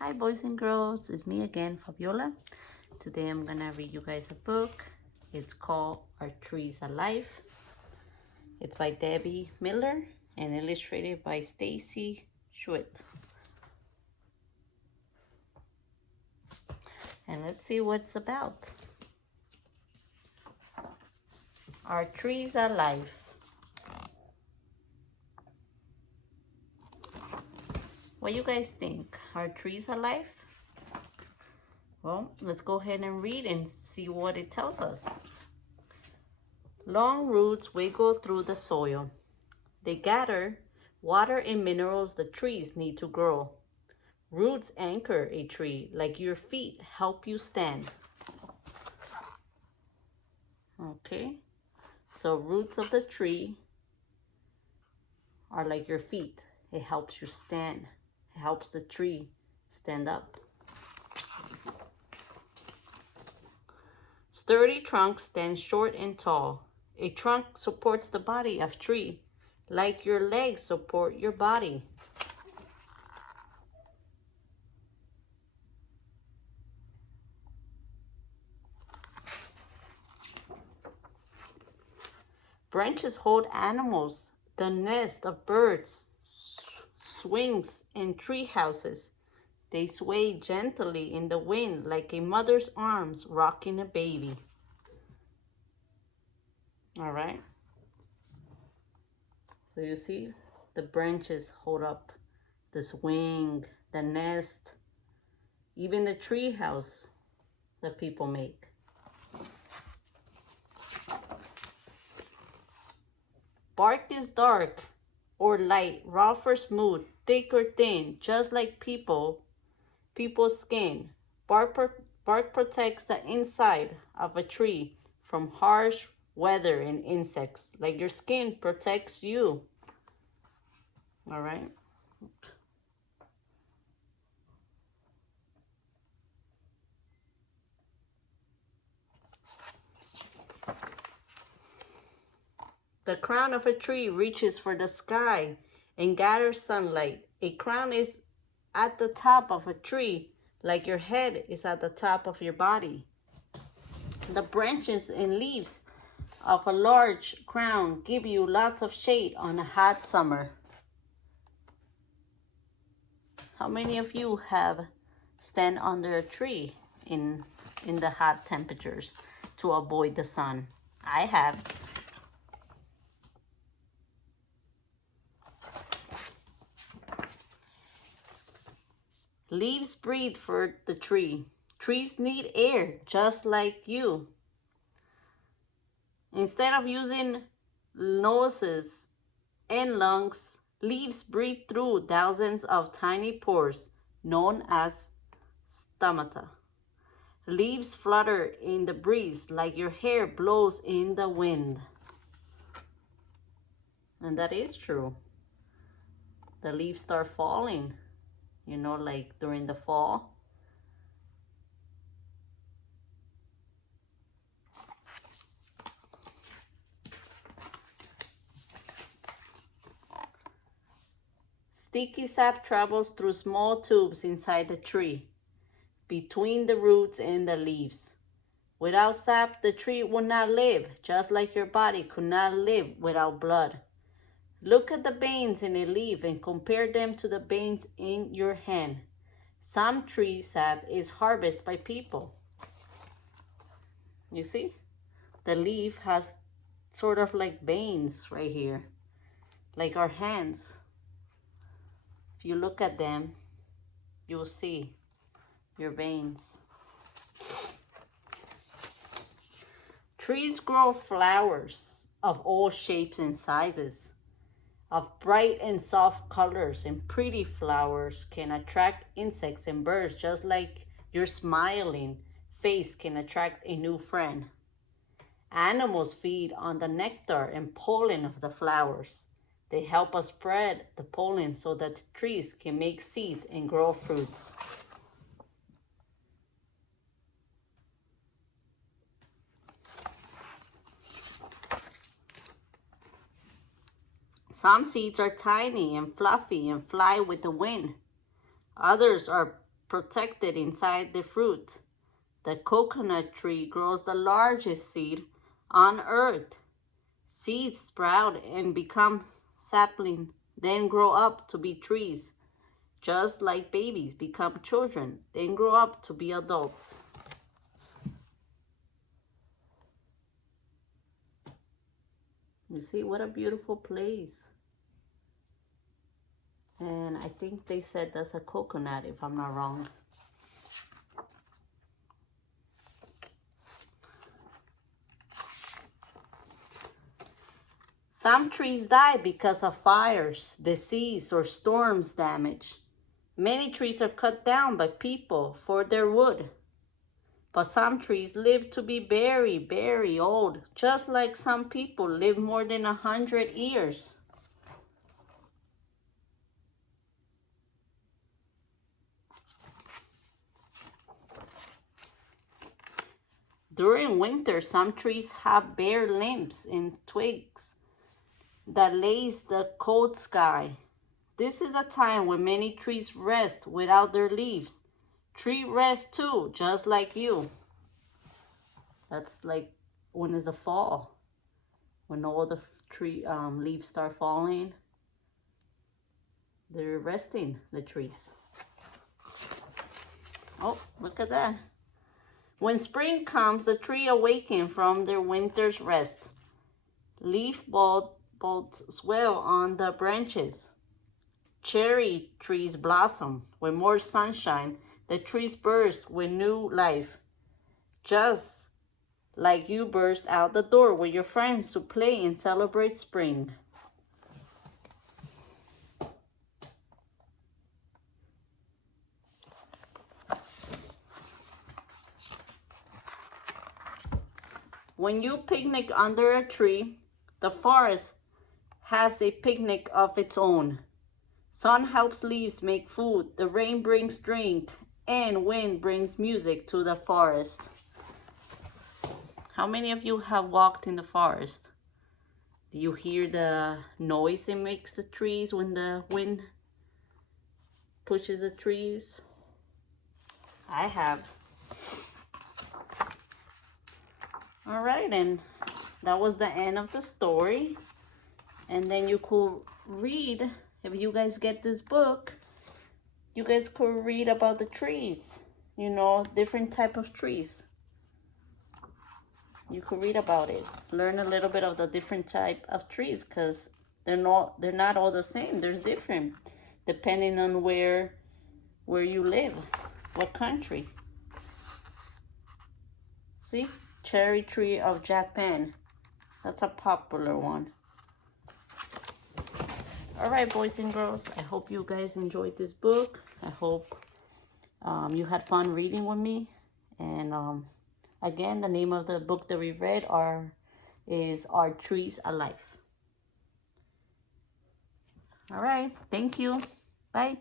Hi boys and girls, it's me again, Faviola. Today I'm gonna read you guys a book. It's called Are Trees Alive? It's by Debbie Miller and illustrated by Stacy Schwitt. And let's see what it's about. Are trees alive? What do you guys think? Are trees alive? Well, let's go ahead and read and see what it tells us. Long roots wiggle through the soil. They gather water and minerals the trees need to grow. Roots anchor a tree like your feet help you stand. Okay, so roots of the tree are like your feet. It helps you stand. It helps the tree stand up. Sturdy trunks stand short and tall. A trunk supports the body of tree, like your legs support your body. Branches hold animals, the nest of birds, swings, and tree houses. They sway gently in the wind like a mother's arms rocking a baby. All right. So you see, the branches hold up the swing, the nest, even the tree house that people make. Bark is dark or light, rough or smooth, thick or thin, just like people's skin. Bark protects the inside of a tree from harsh weather and insects, like your skin protects you. All right. The crown of a tree reaches for the sky and gathers sunlight. A crown is at the top of a tree, like your head is at the top of your body. The branches and leaves of a large crown give you lots of shade on a hot summer. How many of you have stand under a tree in the hot temperatures to avoid the sun? I have. Leaves breathe for the tree. Trees need air just like you. Instead of using noses and lungs, leaves breathe through thousands of tiny pores known as stomata. Leaves flutter in the breeze like your hair blows in the wind. And that is true. The leaves start falling, you know, like during the fall. Sticky sap travels through small tubes inside the tree, between the roots and the leaves. Without sap, the tree would not live, just like your body could not live without blood. Look at the veins in a leaf and compare them to the veins in your hand. Some tree sap is harvested by people. You see? The leaf has sort of like veins right here, like our hands. If you look at them, you'll see your veins. Trees grow flowers of all shapes and sizes, of bright and soft colors, and pretty flowers can attract insects and birds just like your smiling face can attract a new friend. Animals feed on the nectar and pollen of the flowers. They help us spread the pollen so that trees can make seeds and grow fruits. Some seeds are tiny and fluffy and fly with the wind. Others are protected inside the fruit. The coconut tree grows the largest seed on earth. Seeds sprout and become saplings, then grow up to be trees. Just like babies become children, then grow up to be adults. You see, what a beautiful place. And I think they said that's a coconut, if I'm not wrong. Some trees die because of fires, disease, or storms damage. Many trees are cut down by people for their wood. But some trees live to be very, very old, just like some people live more than 100 years. During winter, some trees have bare limbs and twigs that lace the cold sky. This is a time when many trees rest without their leaves. Tree rest too, just like you. That's like when it's the fall, when all the tree leaves start falling. They're resting, the trees. Oh, look at that. When spring comes, the tree awakens from their winter's rest. Leaf bulbs swell on the branches. Cherry trees blossom. With more sunshine, the trees burst with new life. Just like you burst out the door with your friends to play and celebrate spring. When you picnic under a tree, the forest has a picnic of its own. Sun helps leaves make food, the rain brings drink, and wind brings music to the forest. How many of you have walked in the forest? Do you hear the noise it makes the trees when the wind pushes the trees? I have. All right, and that was the end of the story. And then you could read, if you guys get this book, you guys could read about the trees, you know, different type of trees. You could read about it, learn a little bit of the different type of trees, because they're not all the same. There's different depending on where you live, what country. See, cherry tree of Japan. That's a popular one. All right, boys and girls, I hope you guys enjoyed this book. I hope you had fun reading with me. And again, the name of the book that we read is Are Trees Alive? All right, thank you. Bye.